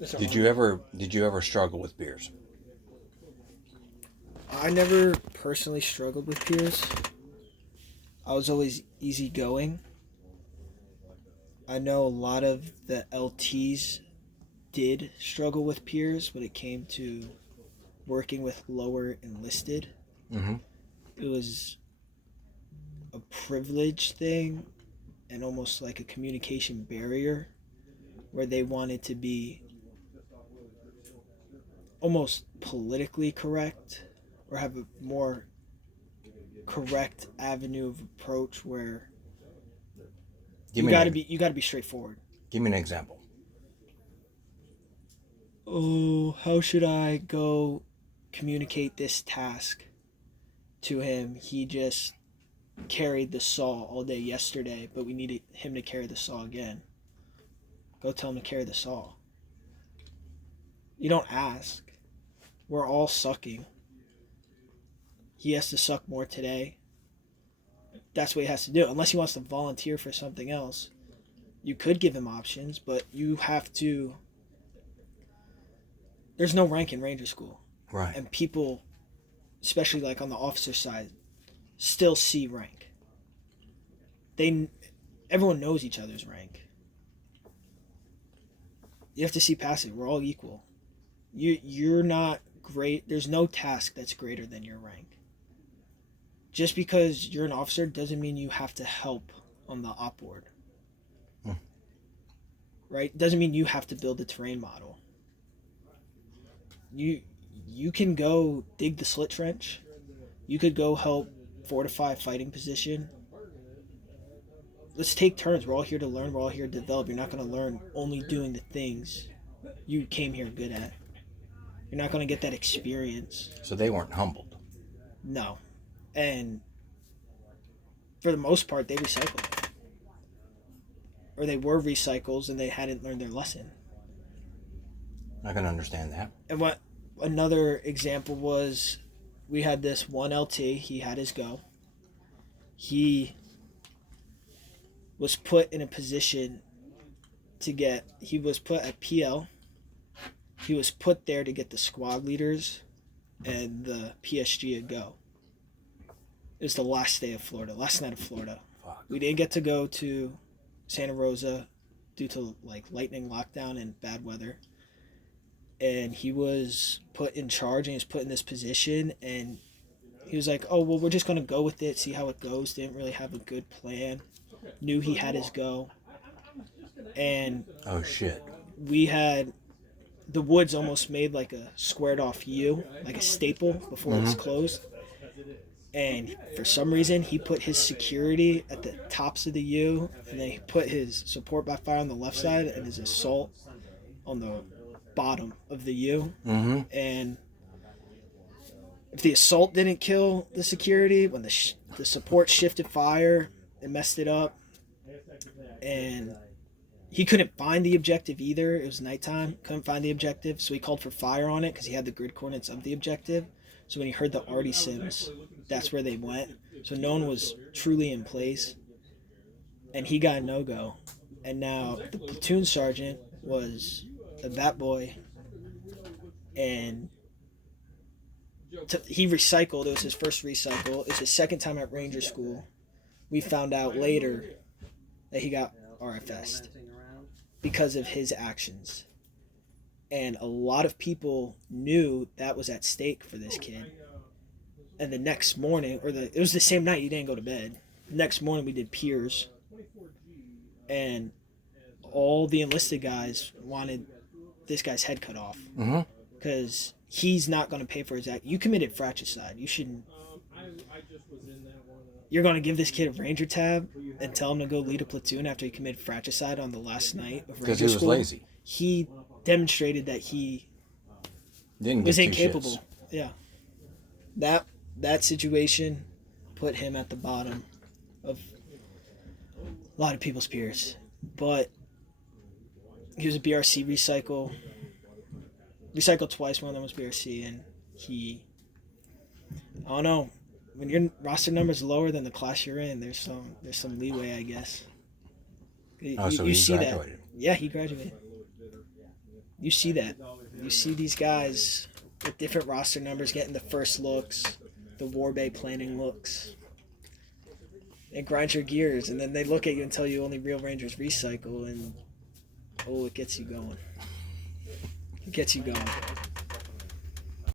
Did you ever struggle with peers? I never personally struggled with peers. I was always easygoing. I know a lot of the LTs did struggle with peers when it came to working with lower enlisted. Mm-hmm. It was a privilege thing and almost like a communication barrier where they wanted to be almost politically correct or have a more correct avenue of approach where Give me an you got to be straightforward. give me an example. Oh, how should I go communicate this task to him? He just carried the saw all day yesterday, but we needed him to carry the saw again. Go tell him to carry the saw. You don't ask. We're all sucking. He has to suck more today. That's what he has to do. Unless he wants to volunteer for something else. You could give him options, but you have to. There's no rank in Ranger School. Right. And people, especially like on the officer side, still see rank. Everyone knows each other's rank. You have to see past it. We're all equal. You're not great. There's no task that's greater than your rank. Just because you're an officer doesn't mean you have to help on the op board. Right? Doesn't mean you have to build the terrain model. You can go dig the slit trench. You could go help fortify a fighting position. Let's take turns. We're all here to learn. We're all here to develop. You're not going to learn only doing the things you came here good at. You're not going to get that experience. So they weren't humbled. No. And for the most part, they recycled. Or they were recycles and they hadn't learned their lesson. I can understand that. And what another example was, we had this one LT, he had his go. He was put in a position he was put at PL. He was put there to get the squad leaders and the PSG a go. It was the last night of Florida. Fuck. We didn't get to go to Santa Rosa due to like lightning lockdown and bad weather. And he was put in charge and he was put in this position and he was like, oh, well, we're just going to go with it, see how it goes. Didn't really have a good plan. Knew he had his go. And Oh shit. we had the woods almost made like a squared off U, like a staple before it was closed. And for some reason, he put his security at the tops of the U, and then he put his support by fire on the left side and his assault on the bottom of the U. Mm-hmm. And if the assault didn't kill the security, when the support shifted fire, it messed it up. And he couldn't find the objective either. It was nighttime. Couldn't find the objective, so he called for fire on it because he had the grid coordinates of the objective. So when he heard the arty sims, that's where they went. So no one was truly in place. And he got a no-go. And now the platoon sergeant was a bat boy. And he recycled. It was his first recycle. It was his second time at Ranger School. We found out later that he got RFS'd because of his actions. And a lot of people knew that was at stake for this kid. And the next morning, it was the same night, he didn't go to bed. The next morning we did peers. And all the enlisted guys wanted this guy's head cut off. Because he's not going to pay for his act. You committed fratricide. You shouldn't. You're going to give this kid a Ranger tab and tell him to go lead a platoon after he committed fratricide on the last night of Ranger School? Because he was lazy. He demonstrated that he Didn't was get incapable. 2 shits. Yeah. That situation put him at the bottom of a lot of people's peers. But he was a BRC recycle. Recycled twice, one of them was BRC, and I don't know, when your roster number is lower than the class you're in, there's some leeway, I guess. So you he see graduated. that. Yeah, he graduated. You see that. You see these guys with different roster numbers getting the first looks, the Warbay planning looks. It grinds your gears, and then they look at you and tell you only real Rangers recycle, and it gets you going. It gets you going.